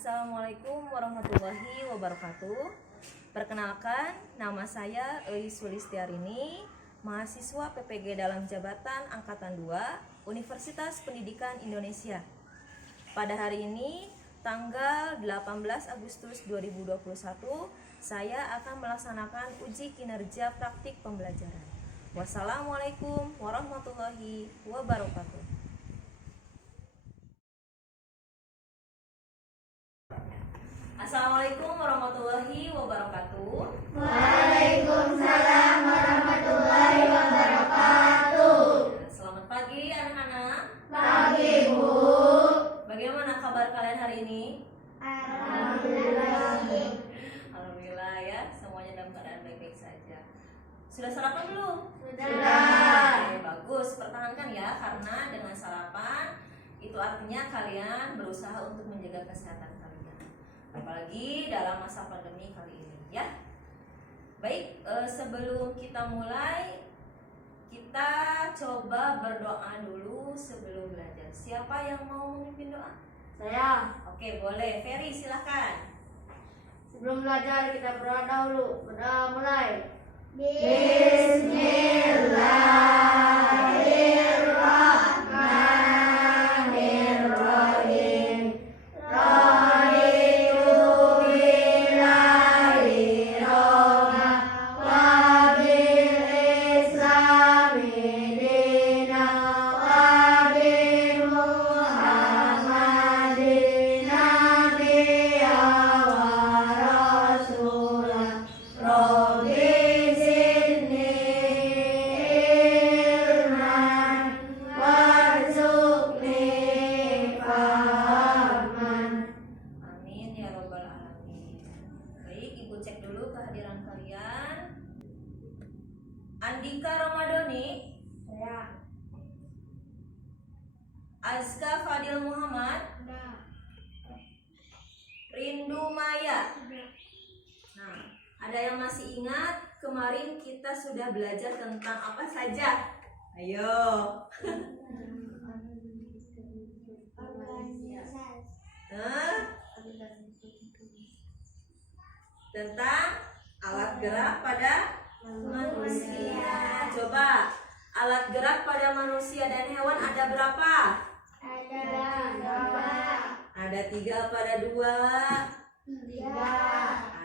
Assalamualaikum warahmatullahi wabarakatuh. Perkenalkan, nama saya Elis Sulistiarini, mahasiswa PPG dalam jabatan Angkatan 2 Universitas Pendidikan Indonesia. Pada hari ini, tanggal 18 Agustus 2021, saya akan melaksanakan uji kinerja praktik pembelajaran. Wassalamualaikum warahmatullahi wabarakatuh. Assalamualaikum warahmatullahi wabarakatuh. Waalaikumsalam warahmatullahi wabarakatuh. Selamat pagi anak-anak. Pagi, Bu. Bagaimana kabar kalian hari ini? Alhamdulillah. Alhamdulillah ya, semuanya dalam keadaan baik-baik saja. Sudah sarapan belum? Sudah. Oke, bagus, pertahankan ya, karena dengan sarapan itu artinya kalian berusaha untuk menjaga kesehatan kalian. Apalagi dalam masa pandemi kali ini ya. Baik, sebelum kita mulai, kita coba berdoa dulu sebelum belajar. Siapa yang mau memimpin doa? Saya. Oke, boleh. Ferry, silahkan. Sebelum belajar kita berdoa dahulu. Berdoa mulai. Bismillahirrahmanirrahim. Raditu billahi robba wa bil islami dina wa bi Muhammadin nabiyya wa rasulah. Rabbi zidni ilman warzuqni fahman. Amin ya robbal alamin. Baik, ibu cek dulu kehadiran kalian. Andika Ramadhani, Saya. Azka Fadil Muhammad, Rindu Maya. Nah, ada yang masih ingat kemarin kita sudah belajar tentang apa saja? Ayo. Tentang alat gerak pada manusia. Coba, alat gerak pada manusia dan hewan ada berapa? Ada 3 pada 2.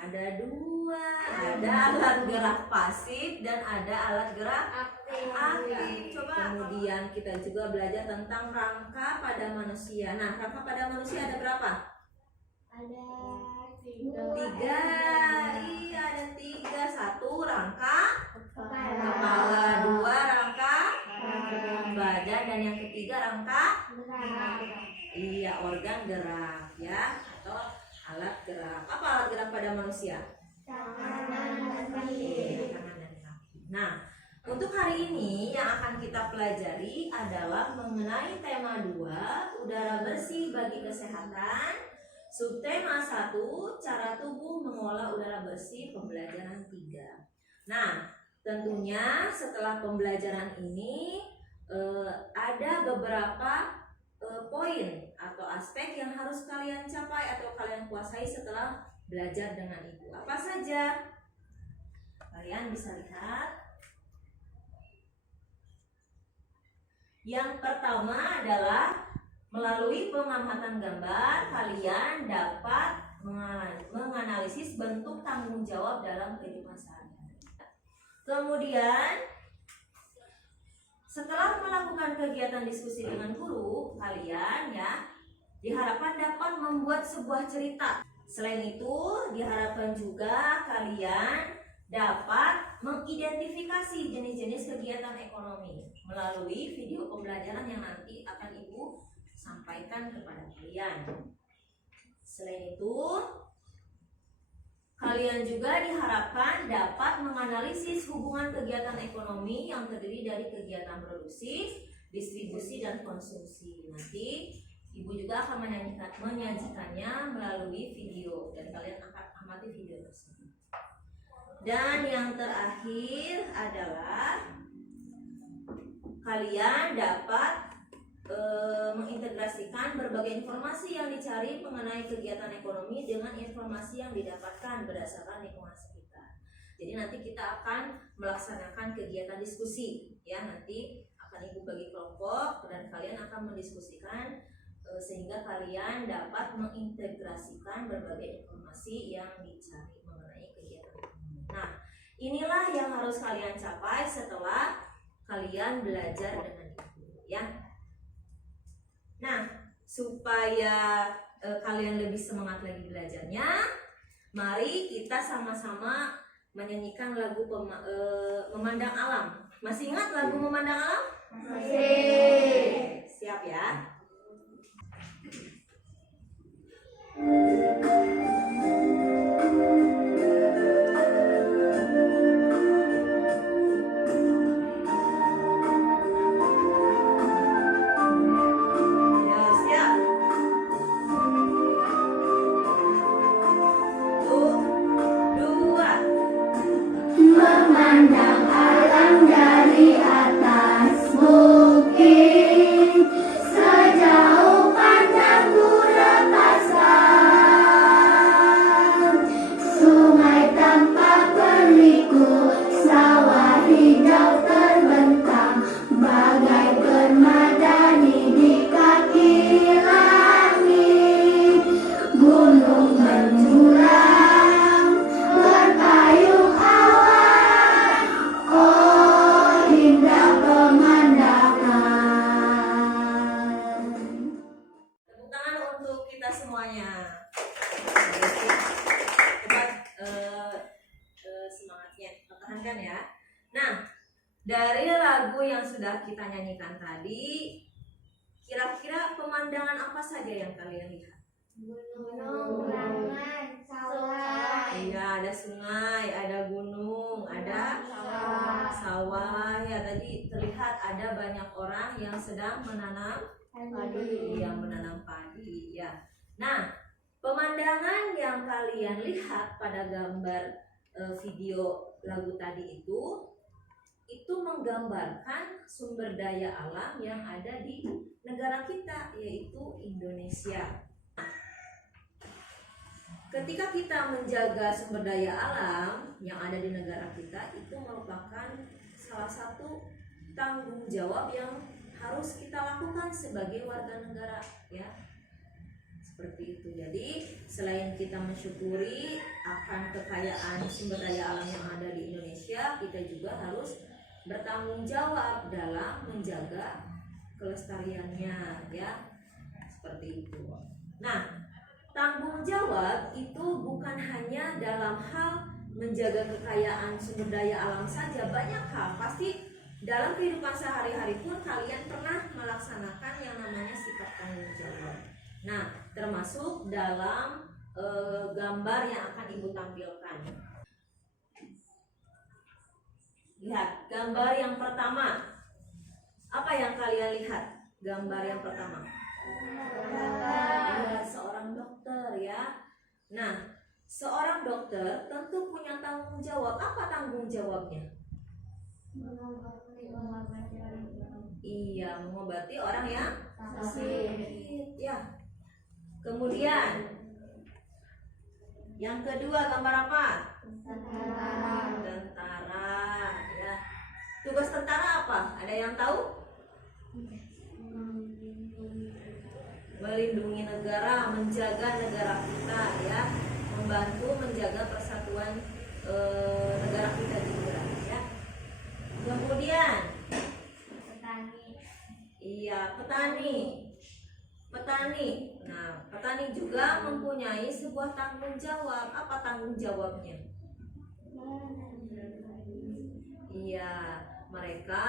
Ada 2. Ada alat gerak pasif dan ada alat gerak aktif. Coba. Kemudian kita juga belajar tentang rangka pada manusia. Nah, rangka pada manusia ada berapa? 3. Iya, ada 3. 1 rangka kepala, 2 rangka badan, dan yang ketiga rangka organ gerak ya, atau alat gerak. Apa alat gerak pada manusia? Tangan dan kaki. Nah, untuk hari ini yang akan kita pelajari adalah mengenai tema 2, udara bersih bagi kesehatan. Subtema 1, cara tubuh mengolah udara bersih, pembelajaran 3. Nah, tentunya setelah pembelajaran ini ada beberapa poin atau aspek yang harus kalian capai atau kalian kuasai setelah belajar dengan ibu. Apa saja? Kalian bisa lihat. Yang pertama adalah melalui pengamatan gambar, kalian dapat menganalisis bentuk tanggung jawab dalam kehidupan sehari-hari. Kemudian, setelah melakukan kegiatan diskusi dengan guru, kalian ya diharapkan dapat membuat sebuah cerita. Selain itu, diharapkan juga kalian dapat mengidentifikasi jenis-jenis kegiatan ekonomi melalui video pembelajaran yang nanti akan Ibu sampaikan kepada kalian. Selain itu, kalian juga diharapkan dapat menganalisis hubungan kegiatan ekonomi yang terdiri dari kegiatan produksi, distribusi, dan konsumsi. Nanti Ibu juga akan menyajikannya melalui video dan kalian akan amati video tersebut. Dan yang terakhir adalah kalian dapat mengintegrasikan berbagai informasi yang dicari mengenai kegiatan ekonomi dengan informasi yang didapatkan berdasarkan lingkungan sekitar. Jadi nanti kita akan melaksanakan kegiatan diskusi, ya, nanti akan Ibu bagi kelompok dan kalian akan mendiskusikan sehingga kalian dapat mengintegrasikan berbagai informasi yang dicari mengenai kegiatan ekonomi. Nah, inilah yang harus kalian capai setelah kalian belajar dengan Ibu, ya. Nah, supaya kalian lebih semangat lagi belajarnya, mari kita sama-sama menyanyikan lagu Memandang Alam. Masih ingat lagu Memandang Alam? Masih. Siap ya? Memandang alam dari atas bukit, sejauh pandangku lepaskan. Sungai tampak berliku, sawah hijau terbentang, bagai permadani di kaki langit. Gunung menjulang, berpayung awan, oh indah pemandangan. Tepuk tangan untuk kita semuanya. Coba semangatnya pertahankan ya. Nah, dari lagu yang sudah kita nyanyikan tadi, kira-kira pemandangan apa saja yang kalian lihat? Gunung, lautan, sawah. Iya, ada sungai, ada gunung, ada sawah. Ya, tadi terlihat ada banyak orang yang sedang menanam padi, yang menanam padi. Ya. Nah, pemandangan yang kalian lihat pada gambar video lagu tadi itu menggambarkan sumber daya alam yang ada di negara kita, yaitu Indonesia. Ketika kita menjaga sumber daya alam yang ada di negara kita, itu merupakan salah satu tanggung jawab yang harus kita lakukan sebagai warga negara, ya. Seperti itu. Jadi, selain kita mensyukuri akan kekayaan sumber daya alam yang ada di Indonesia, kita juga harus bertanggung jawab dalam menjaga kelestariannya, ya. Seperti itu. Nah, tanggung jawab itu bukan hanya dalam hal menjaga kekayaan sumber daya alam saja, banyak hal. Pasti dalam kehidupan sehari-hari pun kalian pernah melaksanakan yang namanya sikap tanggung jawab. Nah, termasuk dalam gambar yang akan Ibu tampilkan. Lihat, gambar yang pertama. Apa yang kalian lihat? Gambar yang pertama. Ya, seorang dokter, ya. Nah, seorang dokter tentu punya tanggung jawab. Apa tanggung jawabnya? Iya, mengobati orang yang sakit, ya. Kemudian yang kedua, gambar apa? Tentara, ya. Tugas tentara apa? Ada yang tahu? Melindungi negara, menjaga negara kita, ya, membantu menjaga persatuan negara kita juga, ya. Kemudian petani. Nah, petani juga mempunyai sebuah tanggung jawab. Apa tanggung jawabnya? Iya, mereka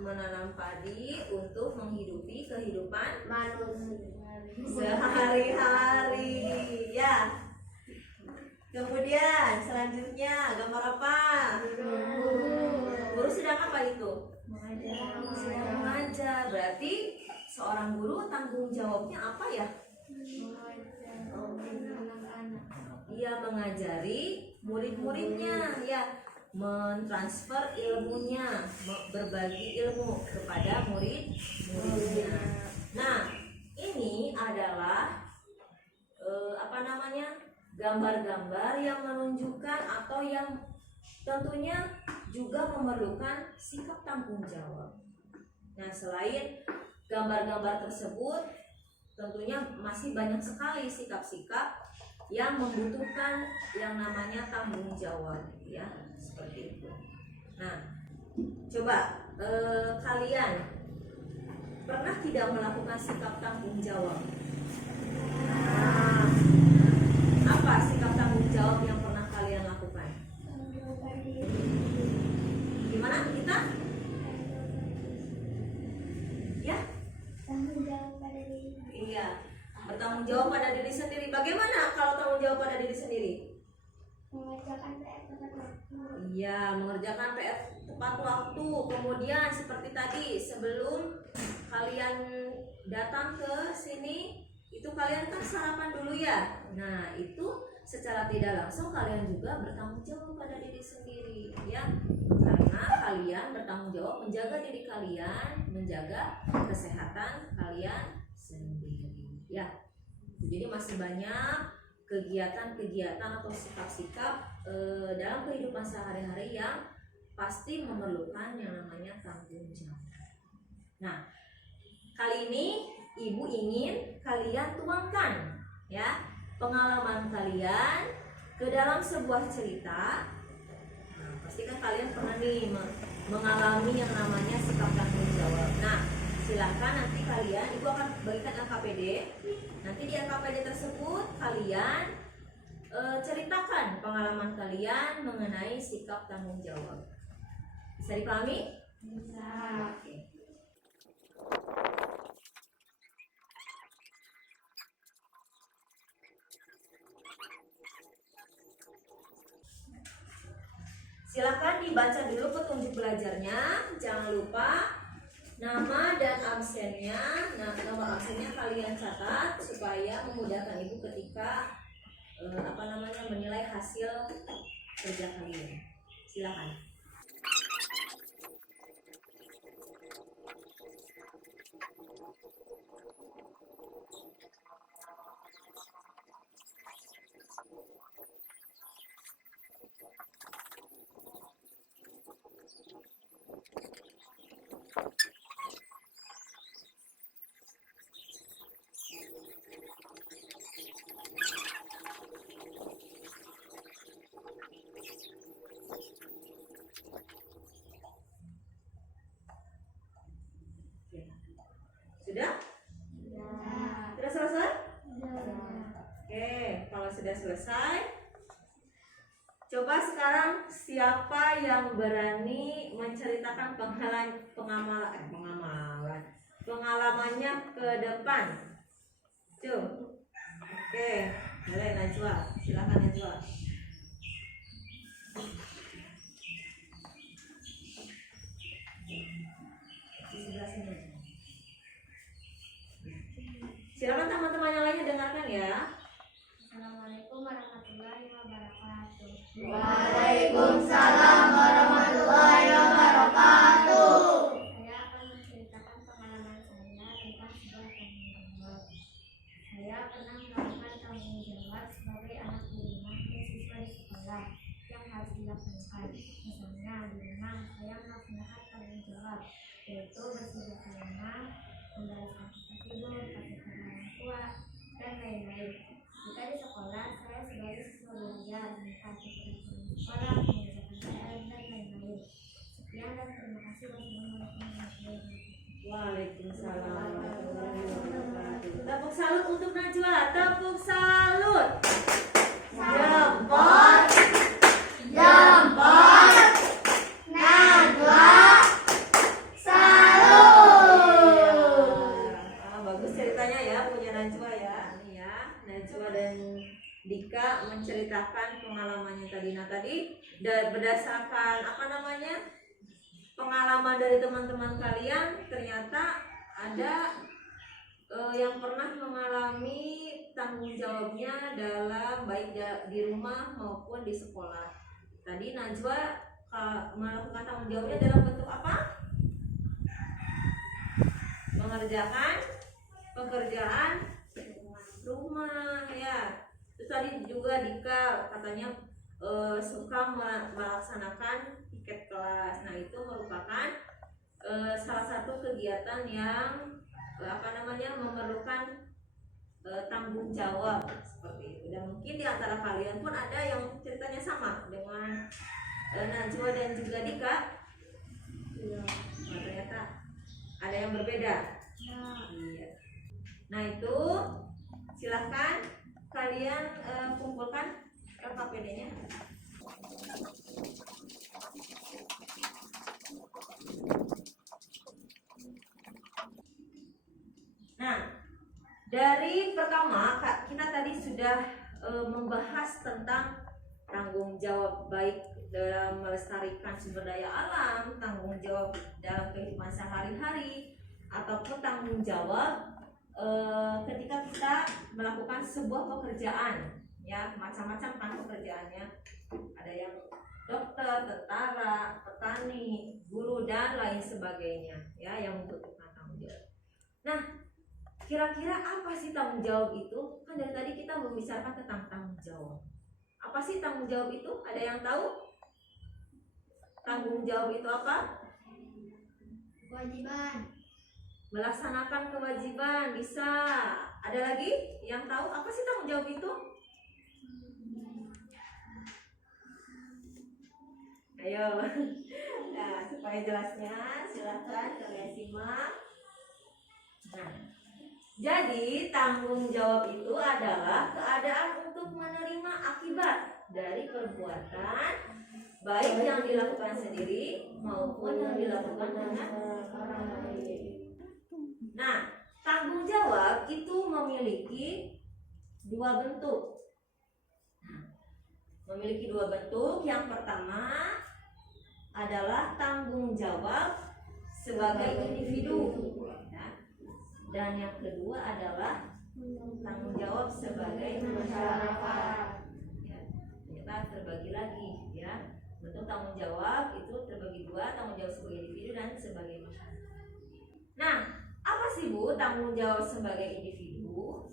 menanam padi untuk menghidupi kehidupan Manusia. sehari-hari, ya. Kemudian selanjutnya gambar apa? Guru sedang apa itu? Sedang mengajar. Berarti seorang guru tanggung jawabnya apa ya? Ia mengajari murid-muridnya, ya, mentransfer ilmunya, berbagi ilmu kepada murid-muridnya. Nah, ini adalah gambar-gambar yang menunjukkan atau yang tentunya juga memerlukan sikap tanggung jawab. Nah, selain gambar-gambar tersebut, tentunya masih banyak sekali sikap-sikap yang membutuhkan yang namanya tanggung jawab, ya, seperti itu. Nah, coba kalian pernah tidak melakukan sikap tanggung jawab? Nah, apa sikap tanggung jawab yang pernah kalian lakukan? Gimana kita? Ya? Tanggung jawab pada diri. Iya, bertanggung jawab pada diri sendiri. Bagaimana kalau tanggung jawab pada diri sendiri? Mengerjakan PR tepat waktu. Iya, mengerjakan PR tepat waktu. Kemudian seperti tadi, sebelum kalian datang ke sini, itu kalian kan sarapan dulu ya. Nah, itu secara tidak langsung kalian juga bertanggung jawab pada diri sendiri, ya. Karena kalian bertanggung jawab menjaga diri kalian, menjaga kesehatan kalian sendiri, ya. Jadi masih banyak kegiatan-kegiatan atau sikap-sikap dalam kehidupan sehari-hari yang pasti memerlukan yang namanya tanggung jawab. Nah, kali ini Ibu ingin kalian tuangkan, ya, pengalaman kalian ke dalam sebuah cerita. Nah, pasti kan kalian pernah nih mengalami yang namanya sikap tanggung jawab. Nah, silakan nanti kalian, Ibu akan bagikan LKPD. Nanti di LKPD tersebut kalian ceritakan pengalaman kalian mengenai sikap tanggung jawab. Bisa dipahami? Bisa. Oke. Silakan dibaca dulu petunjuk belajarnya. Jangan lupa nama dan absennya. Nah, nomor absennya kalian catat supaya memudahkan Ibu ketika menilai hasil kerja kalian. Silakan. Sudah? Sudah selesai? Oke, kalau sudah selesai, coba sekarang siapa yang berani menceritakan pengalamannya ke depan? Tuh. Oke, boleh Najwa. Silakan Najwa. Di sebelah sini. Silakan teman-teman yang lainnya dengarkan ya. Assalamualaikum warahmatullahi wabarakatuh. Waalaikumsalam warahmatullahi wabarakatuh. Saya akan menceritakan pengalaman saya tentang sebuah tanggung jawab. Saya pernah melakukan tanggung jawab sebagai anak di rumah dan siswa di sekolah yang harus dilaksanakan. Misalnya di rumah saya melaksanakan tanggung jawab, yaitu bersih di rumah, membereskan tempat tidur, pastikan orang tua, dan lain-lain. Jika di sekolah, saya sebagai siswa belajar, mengikuti peraturan sekolah, mengerjakan PR, dan lain-lain. Sekian dan terima kasih. Wassalamualaikum warahmatullahi wabarakatuh. Waalaikumsalam warahmatullahi wabarakatuh. Tepuk salut untuk Najwa. Tepuk salut. Jempol, jempol, Najwa, salut. Bagus ceritanya ya, punya Najwa ya. Ini ya, Najwa dan Dika menceritakan pengalamannya tadi. Nah, tadi berdasarkan pengalaman dari teman-teman kalian, ternyata ada yang pernah mengalami tanggung jawabnya dalam baik di rumah maupun di sekolah. Tadi Najwa melakukan tanggung jawabnya dalam bentuk apa? Mengerjakan pekerjaan rumah ya. Terus tadi juga Dika katanya suka melaksanakan piket kelas. Nah itu merupakan salah satu kegiatan yang memerlukan tanggung jawab seperti itu. Dan mungkin di antara kalian pun ada yang ceritanya sama dengan Najwa dan juga Dika. Iya. Oh, ternyata ada yang berbeda. Iya. Nah itu silahkan kalian kumpulkan LKPD-nya. Nah, dari pertama kita tadi sudah membahas tentang tanggung jawab baik dalam melestarikan sumber daya alam, tanggung jawab dalam kehidupan sehari-hari, ataupun tanggung jawab ketika kita melakukan sebuah pekerjaan, ya macam-macam kan pekerjaannya. Ada yang dokter, tentara, petani, guru dan lain sebagainya, ya yang membutuhkan tanggung jawab. Nah, kira-kira apa sih tanggung jawab itu? Kan dari tadi kita membicarakan tentang tanggung jawab. Apa sih tanggung jawab itu? Ada yang tahu? Tanggung jawab itu apa? Kewajiban. Melaksanakan kewajiban, bisa. Ada lagi yang tahu apa sih tanggung jawab itu? Ayo. Nah, supaya jelasnya silahkan kalian simak. Nah, jadi tanggung jawab itu adalah keadaan untuk menerima akibat dari perbuatan baik yang dilakukan sendiri maupun yang dilakukan dengan orang lain. Nah, tanggung jawab itu memiliki dua bentuk. Memiliki dua bentuk. Yang pertama adalah tanggung jawab sebagai individu, ya. Dan yang kedua adalah tanggung jawab sebagai masyarakat. Ya, kita terbagi lagi, ya. Bentuk tanggung jawab itu terbagi dua, tanggung jawab sebagai individu dan sebagai masyarakat. Nah, apa sih Bu tanggung jawab sebagai individu?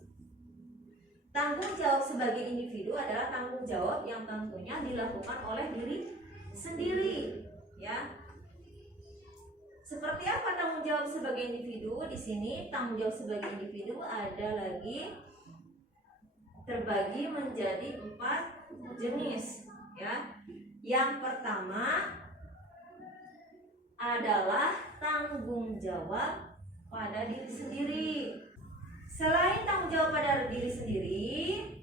Tanggung jawab sebagai individu adalah tanggung jawab yang tentunya dilakukan oleh diri sendiri, ya. Seperti apa tanggung jawab sebagai individu? Di sini tanggung jawab sebagai individu ada lagi terbagi menjadi 4 jenis, ya. Yang pertama adalah tanggung jawab pada diri sendiri. Selain tanggung jawab pada diri sendiri,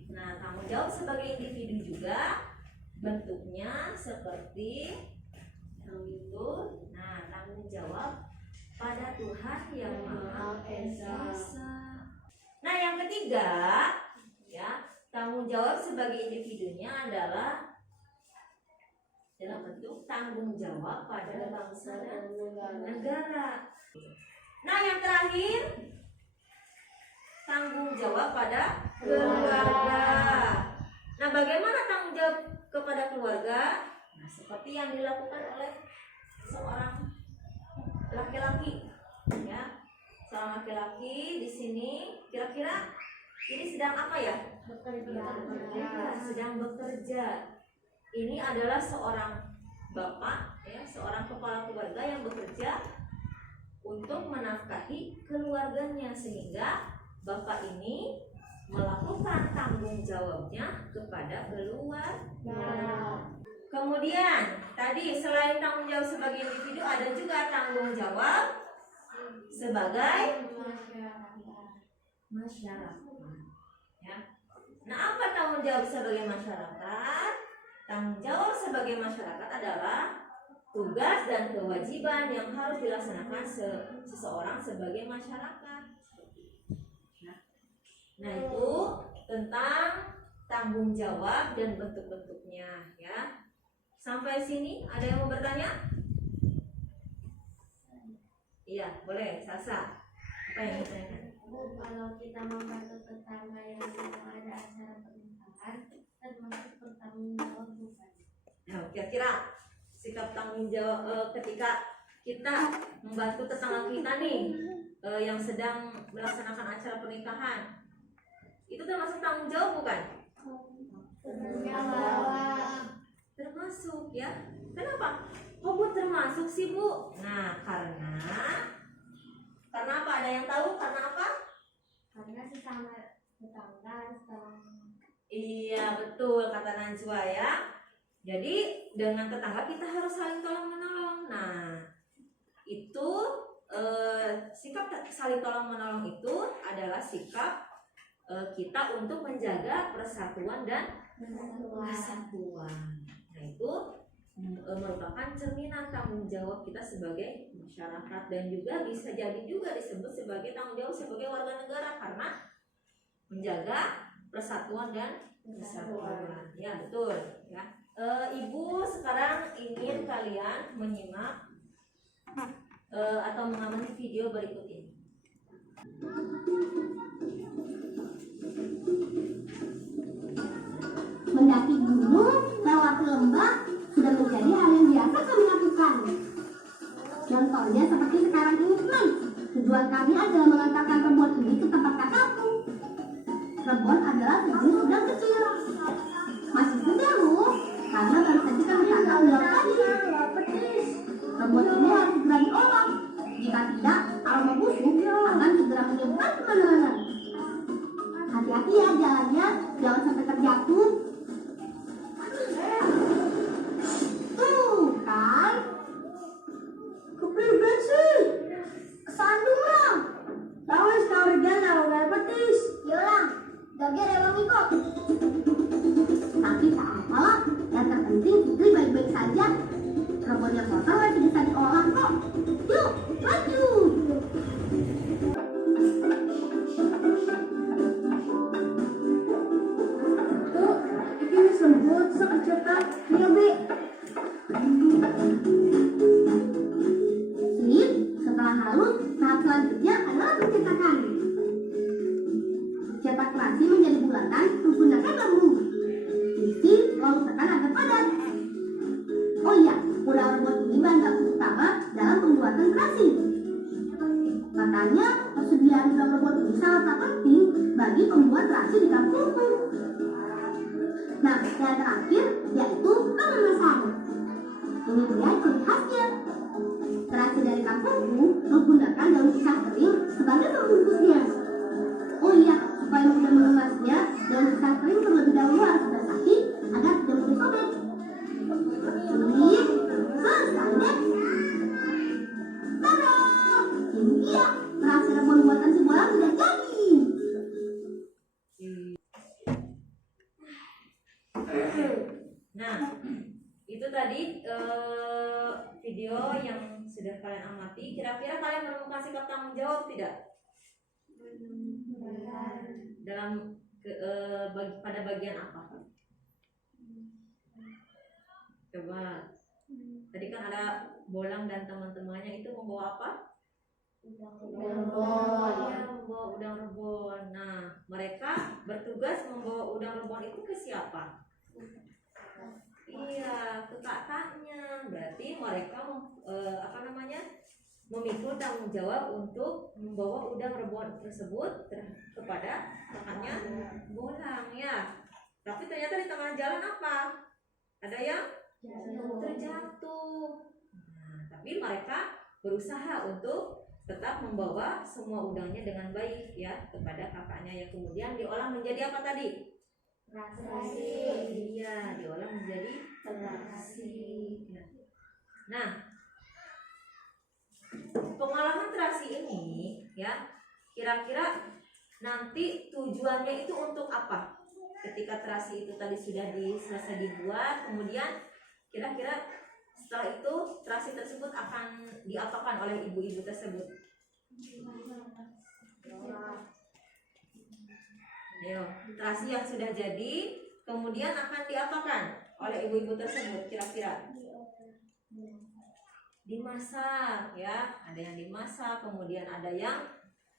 nah tanggung jawab sebagai individu juga bentuknya seperti yang itu. Nah, tanggung jawab pada Tuhan yang Maha Esa. Nah, yang ketiga, ya, tanggung jawab sebagai individunya adalah dalam bentuk tanggung jawab pada bangsa dan negara. Nah, yang terakhir tanggung jawab pada keluarga. Nah, bagaimana tanggung jawab kepada keluarga? Nah, seperti yang dilakukan oleh seorang laki-laki, ya. Seorang laki-laki di sini kira-kira ini sedang apa ya? Bekerja. Sedang bekerja. Ini adalah seorang bapak, ya, seorang kepala keluarga yang bekerja untuk menafkahi keluarganya, sehingga bapak ini melakukan tanggung jawabnya kepada keluarga. Kemudian tadi selain tanggung jawab sebagai individu ada juga tanggung jawab sebagai masyarakat. Ya. Nah, apa tanggung jawab sebagai masyarakat? Tanggung jawab sebagai masyarakat adalah tugas dan kewajiban yang harus dilaksanakan seseorang sebagai masyarakat. Nah, itu tentang tanggung jawab dan bentuk-bentuknya, ya. Sampai sini ada yang mau bertanya? Iya, boleh, Sasa. Apa yang ditanyakan? Bu, kalau kita membantu tetangga yang sedang ada acara pernikahan, termasuk bertanggung jawab bukan? Nah, kira-kira sikap tanggung jawab ketika kita membantu tetangga kita nih yang sedang melaksanakan acara pernikahan, itu termasuk tanggung jawab bukan? Termasuk ya. Kenapa? Kok Bu termasuk sih Bu? Nah, karena apa? Ada yang tahu karena apa? Karena sesama tetangga setelah Iya betul kata Najwa ya. Jadi dengan tetangga kita harus saling tolong menolong. Nah itu sikap saling tolong menolong itu adalah sikap kita untuk menjaga persatuan dan kesatuan. Nah itu merupakan cerminan tanggung jawab kita sebagai masyarakat dan juga bisa jadi juga disebut sebagai tanggung jawab sebagai warga negara karena menjaga persatuan dan kesatuan. Ya betul ya. Ibu sekarang ingin kalian menyimak atau mengamati video berikut ini. Mendaki gunung, lewat lembah sudah menjadi hal yang biasa kami lakukan. Contohnya seperti sekarang ini teman. Tujuan kami adalah mengantarkan rebon ini ke tempat kakakku. Rebon adalah sejenis udang kecil. Masih muda loh, karena baru saja kami tangkap bulan tadi. Rebon ini harus segera diolah. Jika tidak, aroma busuk akan segera menyebar kemana-mana. Hati-hati ya jalannya, jangan sampai terjatuh. Tuh kan, kepriben sih, kesandung lah. Tawes kaurigan lah, petis. Yolah, gak rewang ikut. Tapi tak apalah, yang terpenting Putri baik-baik saja. Rebon yang kotor masih bisa diolah kok. Yuk, maju. Sebut sekecepatan Bi. Sip, setelah halus, tahap selanjutnya adalah pencetakan. Cetak terasi menjadi bulatan menggunakan bambu. Isi lalu tekan agar padat. Oh iya, udang rebon ini bahan baku utama dalam pembuatan terasi. Katanya persediaan udang rebon ini sangatlah penting bagi pembuat terasi di kampungku. Nah, yang terakhir yaitu pengemasan. Ini dia ciri khasnya. Terasi dari kampungku menggunakan daun pisang kering sebagai pembungkusnya. Oh iya, supaya mudah mengemasnya, daun pisang kering terlebih dahulu harus dibasahi agar tidak mudah sobek. Ini selesai deh. Tada! Ini dia, terasi rebon buatan si bola sudah jadi. Nah, itu tadi video yang sudah kalian amati. Kira-kira kalian menemukan sikap tanggung jawab tidak? Dalam pada bagian apa? Coba. Tadi kan ada Bolang dan teman-temannya itu membawa apa? Udang Ya, membawa udang rebon. Nah, mereka bertugas membawa udang rebon itu ke siapa? Iya, ke kakaknya. Berarti mereka memikul tanggung jawab untuk membawa udang rebon tersebut kepada kakaknya Bolang ya. Tapi ternyata di tengah jalan apa? Ada yang terjatuh. Nah, tapi mereka berusaha untuk tetap membawa semua udangnya dengan baik ya kepada kakaknya yang kemudian diolah menjadi apa tadi? terasi. Iya, diolah menjadi terasi. Nah, pengolahan terasi ini ya, kira-kira nanti tujuannya itu untuk apa? Ketika terasi itu tadi sudah selesai dibuat, kemudian kira-kira setelah itu terasi tersebut akan diapakan oleh ibu-ibu tersebut? Ayo, terasi yang sudah jadi kemudian akan diapakan oleh ibu-ibu tersebut kira-kira? Dimasak ya, ada yang dimasak, kemudian ada yang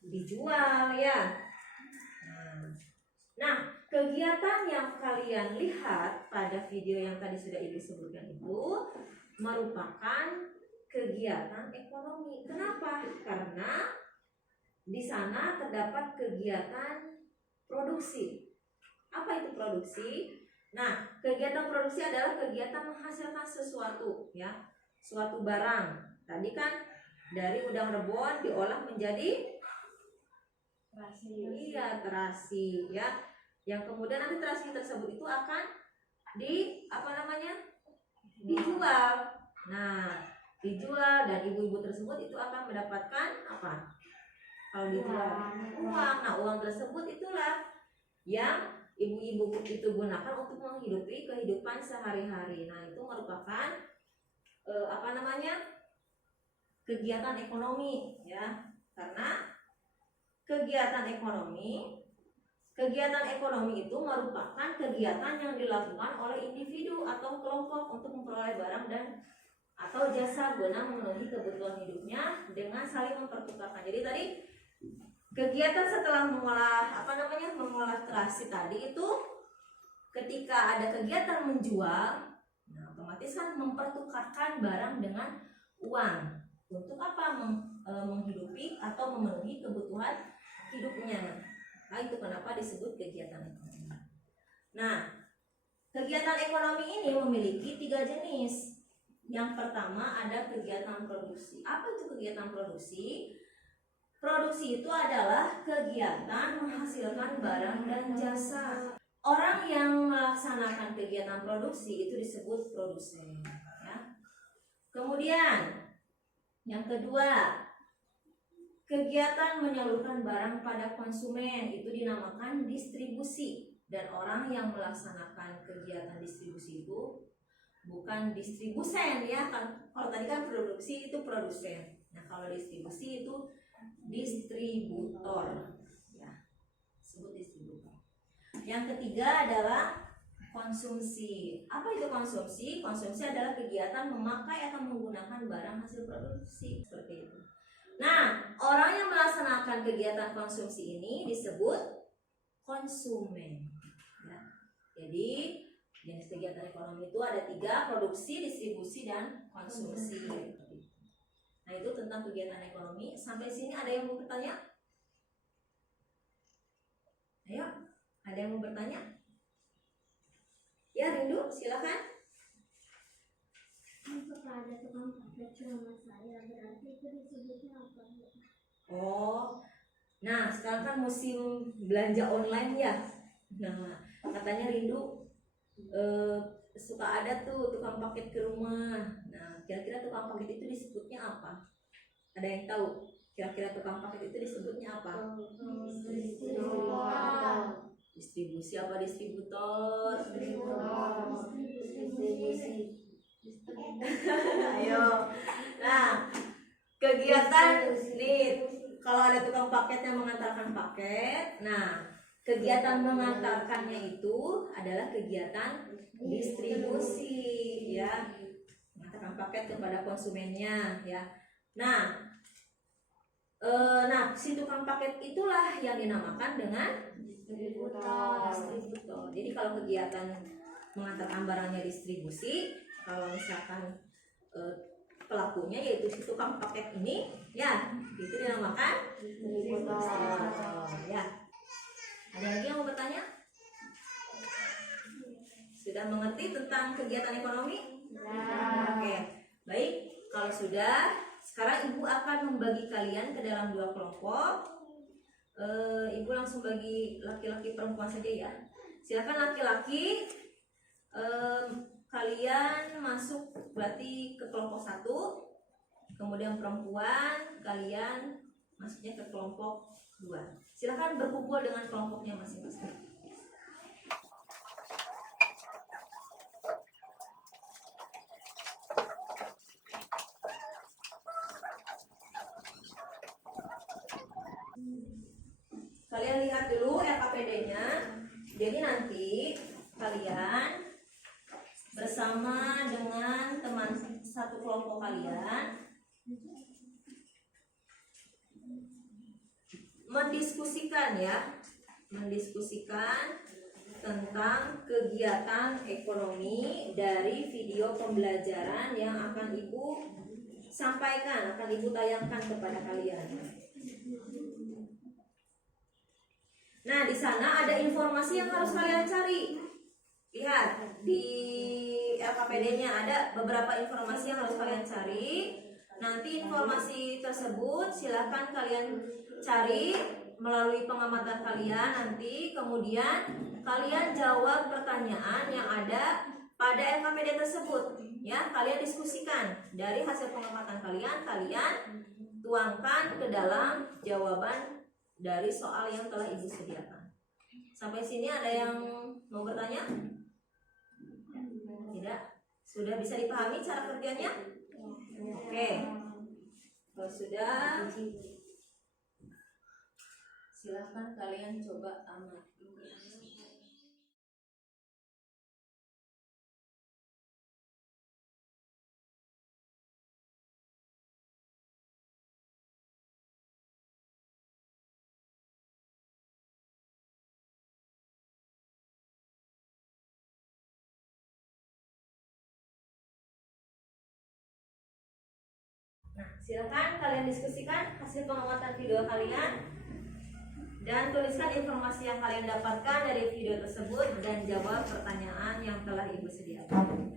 dijual ya. Nah, kegiatan yang kalian lihat pada video yang tadi sudah Ibu sebutkan itu merupakan kegiatan ekonomi. Kenapa? Karena di sana terdapat kegiatan produksi. Apa itu produksi? Nah, kegiatan produksi adalah kegiatan menghasilkan sesuatu, ya, suatu barang. Tadi kan dari udang rebon diolah menjadi terasi, ya. Yang kemudian nanti terasi tersebut itu akan dijual. Nah, dijual dan ibu-ibu tersebut itu akan mendapatkan apa? Kalau dijual uang. Nah, uang tersebut itulah yang ibu-ibu itu gunakan untuk menghidupi kehidupan sehari-hari. Nah, itu merupakan kegiatan ekonomi, ya. Karena kegiatan ekonomi itu merupakan kegiatan yang dilakukan oleh individu atau kelompok untuk memperoleh barang dan atau jasa guna memenuhi kebutuhan hidupnya dengan saling mempertukarkan. Jadi tadi kegiatan setelah mengolah terasi tadi itu ketika ada kegiatan menjual, nah otomatis kan mempertukarkan barang dengan uang untuk apa? Menghidupi atau memenuhi kebutuhan hidupnya. Nah, itu kenapa disebut kegiatan ekonomi. Nah, kegiatan ekonomi ini memiliki 3 jenis. Yang pertama ada kegiatan produksi. Apa itu kegiatan produksi? Produksi itu adalah kegiatan menghasilkan barang dan jasa. Orang yang melaksanakan kegiatan produksi itu disebut produsen, ya. Kemudian yang kedua, kegiatan menyalurkan barang pada konsumen itu dinamakan distribusi. Dan orang yang melaksanakan kegiatan distribusi itu bukan distribusen, ya. Kalau tadi kan produksi itu produsen. Nah, kalau distribusi itu distributor, ya. Disebut distributor. Yang ketiga adalah konsumsi. Apa itu konsumsi? Konsumsi adalah kegiatan memakai atau menggunakan barang hasil produksi, seperti itu. Nah, orang yang melaksanakan kegiatan konsumsi ini disebut konsumen, ya. Jadi jenis kegiatan ekonomi itu ada 3: produksi, distribusi, dan konsumsi. Nah, itu tentang kegiatan ekonomi. Sampai sini ada yang mau bertanya? Ayo, ada yang mau bertanya? Ya, Rindu, silakan. Untuk ada tukang paket cuma saya, berarti itu disebutnya apa? Oh, nah sekarang kan musim belanja online, ya. Nah, katanya Rindu suka ada tuh tukang paket ke rumah. Nah, kira-kira tukang paket itu disebutnya apa? Ada yang tahu? Kira-kira tukang paket itu disebutnya apa? Distribusi apa distributor? Distribusi. Ayo. Nah, kegiatan nih, kalau ada tukang paket yang mengantarkan paket, nah kegiatan mengantarkannya itu adalah kegiatan distribusi, ya. Mengantarkan paket kepada konsumennya, ya. Nah, si tukang paket itulah yang dinamakan dengan distributor. Jadi kalau kegiatan mengantarkan barangnya distribusi, kalau misalkan pelakunya yaitu si tukang paket ini, ya, itu dinamakan distributor, ya. Ada lagi yang mau bertanya? Sudah mengerti tentang kegiatan ekonomi? Oke, baik. Kalau sudah, sekarang Ibu akan membagi kalian ke dalam 2 kelompok. Ibu langsung bagi laki-laki perempuan saja, ya. Silakan laki-laki, kalian masuk berarti ke kelompok 1. Kemudian perempuan kalian masuknya ke kelompok 2. Silakan berkumpul dengan kelompoknya masing-masing. Kalian lihat dulu RKPD-nya. Jadi nanti kalian bersama dengan teman satu kelompok kalian mendiskusikan, ya, mendiskusikan tentang kegiatan ekonomi dari video pembelajaran yang akan Ibu sampaikan, akan Ibu tayangkan kepada kalian. Nah, di sana ada informasi yang harus kalian cari. Lihat di LKPD-nya ada beberapa informasi yang harus kalian cari. Nanti informasi tersebut silahkan kalian cari melalui pengamatan kalian nanti. Kemudian kalian jawab pertanyaan yang ada pada LKPD tersebut. Ya, kalian diskusikan dari hasil pengamatan kalian. Kalian tuangkan ke dalam jawaban dari soal yang telah ibu sediakan. Sampai sini ada yang mau bertanya? Tidak? Sudah bisa dipahami cara kerjanya? Oke. Kalau sudah, silahkan kalian coba amati. Nah, silakan kalian diskusikan hasil pengamatan video kalian dan tuliskan informasi yang kalian dapatkan dari video tersebut dan jawab pertanyaan yang telah ibu sediakan.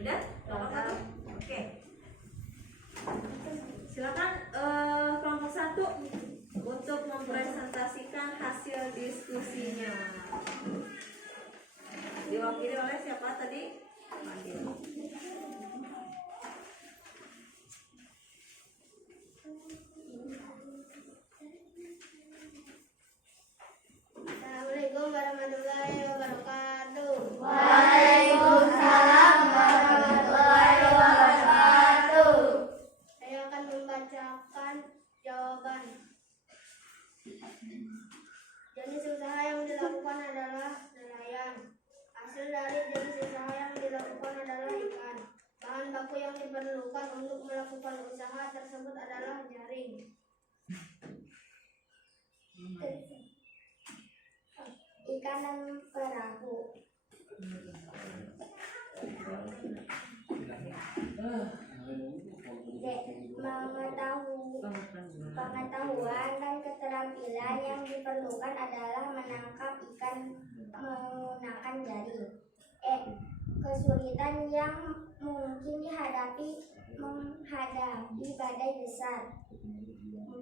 Udah? Oke. Silakan kelompok 1 untuk mempresentasikan hasil diskusinya. Diwakili oleh siapa tadi? Adil. Assalamualaikum warahmatullahi wabarakatuh. Waalaikumsalam warahmatullahi wabarakatuh. Saya akan membacakan jawaban. Jenis usaha yang dilakukan adalah nelayan. Hasil dari jenis usaha yang dilakukan adalah ikan. Bahan baku yang diperlukan untuk melakukan usaha tersebut adalah jaring, ikan dan perahu. Pengetahuan dan keterampilan yang diperlukan adalah menangkap ikan menggunakan jaring. Kesulitan yang mungkin dihadapi menghadapi badai besar.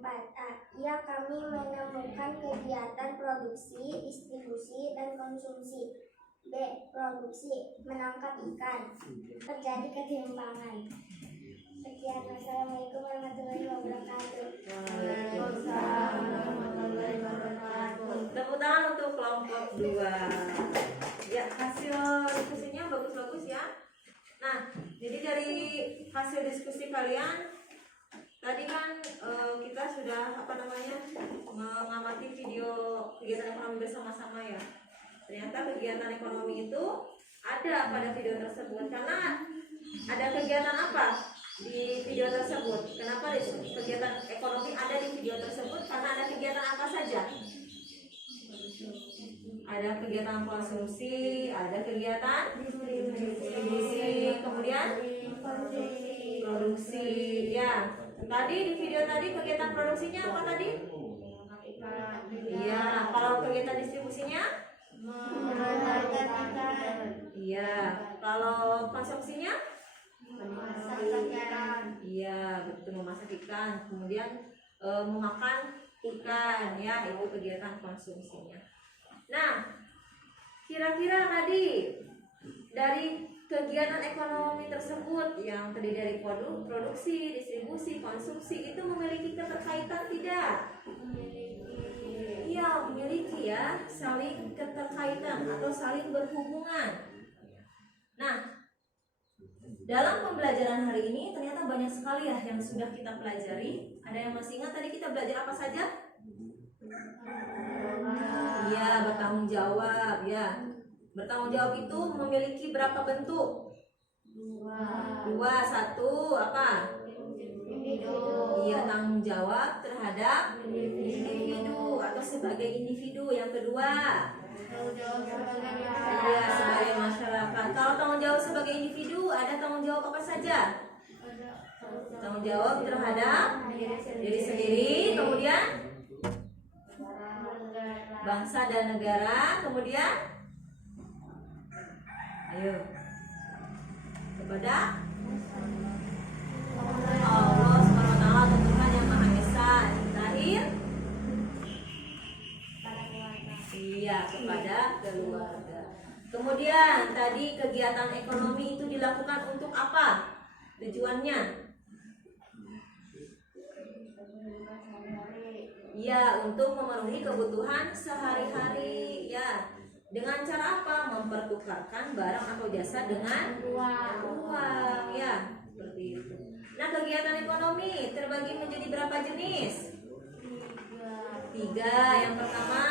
4. Ya, kami menemukan kegiatan produksi, distribusi, dan konsumsi. B. Produksi, menangkap ikan. Terjadi ketimpangan. Sekian, wassalamualaikum warahmatullahi wabarakatuh. Waalaikumsalam warahmatullahi wabarakatuh. Tepuk tangan untuk kelompok 2. Ya, hasil diskusinya bagus-bagus ya. Nah, jadi dari hasil diskusi kalian tadi kan kita sudah mengamati video kegiatan ekonomi bersama-sama ya. Ternyata kegiatan ekonomi itu ada pada video tersebut karena ada kegiatan apa di video tersebut? Kenapa kegiatan ekonomi ada di video tersebut? Karena ada kegiatan apa saja? Ada kegiatan konsumsi, ada kegiatan distribusi, kemudian produksi. Ya, tadi di video tadi kegiatan produksinya apa tadi? Iya, kalau kegiatan distribusinya? Iya, kalau konsumsinya? Iya, betul, memasak ikan, kemudian memakan ikan, ya itu kegiatan konsumsinya. Nah, kira-kira tadi dari kegiatan ekonomi tersebut yang terdiri dari produksi, distribusi, konsumsi itu memiliki keterkaitan tidak? Iya, ya memiliki ya saling keterkaitan atau saling berhubungan. Nah, dalam pembelajaran hari ini ternyata banyak sekali ya yang sudah kita pelajari. Ada yang masih ingat tadi kita belajar apa saja? Iya, bertanggung jawab ya. Bertanggung jawab itu memiliki berapa bentuk? Dua. Satu apa? Iya, tanggung jawab terhadap individu atau sebagai individu. Yang kedua, iya, sebagai masyarakat. Kalau tanggung jawab sebagai individu, ada tanggung jawab apa saja? Tanggung jawab terhadap diri sendiri, kemudian bangsa dan negara, kemudian ayo kepada Allah SWT atau Tuhan yang Maha Esa. Terakhir, iya, kepada keluarga. Kemudian tadi kegiatan ekonomi itu dilakukan untuk apa? Tujuannya? Ya, untuk memenuhi kebutuhan sehari-hari ya. Dengan cara apa? Mempertukarkan barang atau jasa dengan uang ya, seperti itu. Nah, kegiatan ekonomi terbagi menjadi berapa jenis? 3. Yang pertama,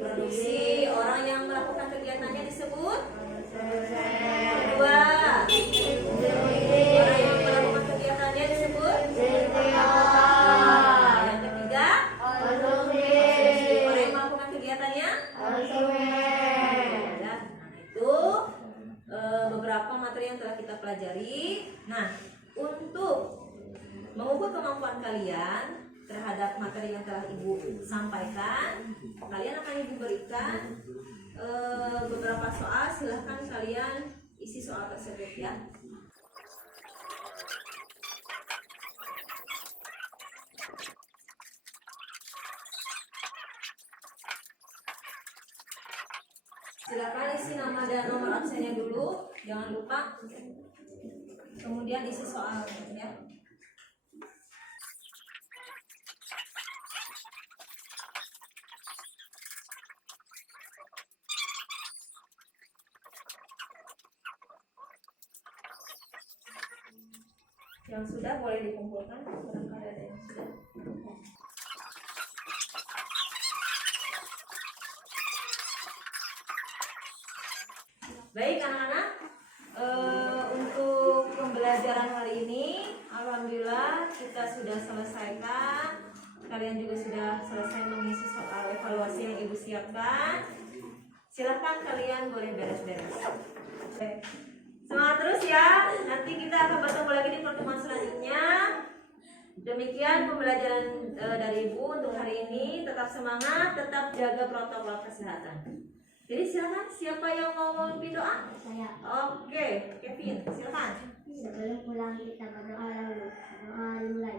produksi. Orang yang melakukan kegiatannya disebut. Kedua, orang yang melakukan kegiatannya disebut. Yang ketiga, orang yang melakukan kegiatannya. Nah, itu beberapa materi yang telah kita pelajari. Nah, untuk mengukur kemampuan kalian terhadap materi yang telah Ibu sampaikan, kalian akan Ibu berikan beberapa soal. Silahkan kalian isi soal tersebut ya. Silakan isi nama dan nomor absennya dulu, jangan lupa. Kemudian isi soal ya. Yang sudah boleh dikumpulkan, barangkali ada yang sudah. Baik anak-anak, untuk pembelajaran hari ini alhamdulillah kita sudah selesaikan. Kalian juga sudah selesai mengisi soal evaluasi yang Ibu siapkan. Silahkan kalian boleh beres-beres. Semangat terus ya. Nanti kita akan bertemu lagi di pertemuan selanjutnya. Demikian pembelajaran dari Ibu untuk hari ini. Tetap semangat, tetap jaga protokol kesehatan. Jadi silakan, siapa yang mau memimpin doa? Saya. Oke, Kevin, silakan. Sebelum pulang kita berdoa dulu. Doa dimulai.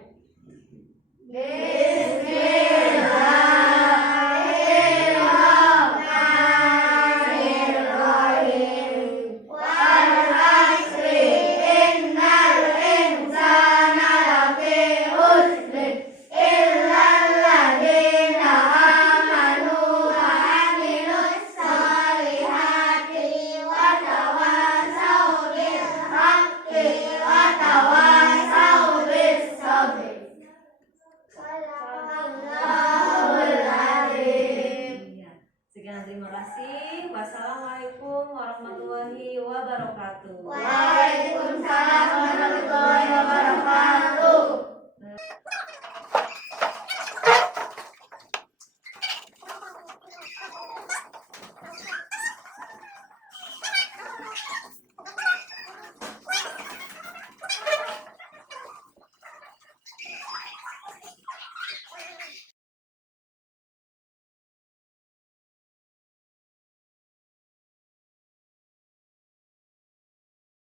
Sekian, terima kasih. Wassalamualaikum warahmatullahi wabarakatuh.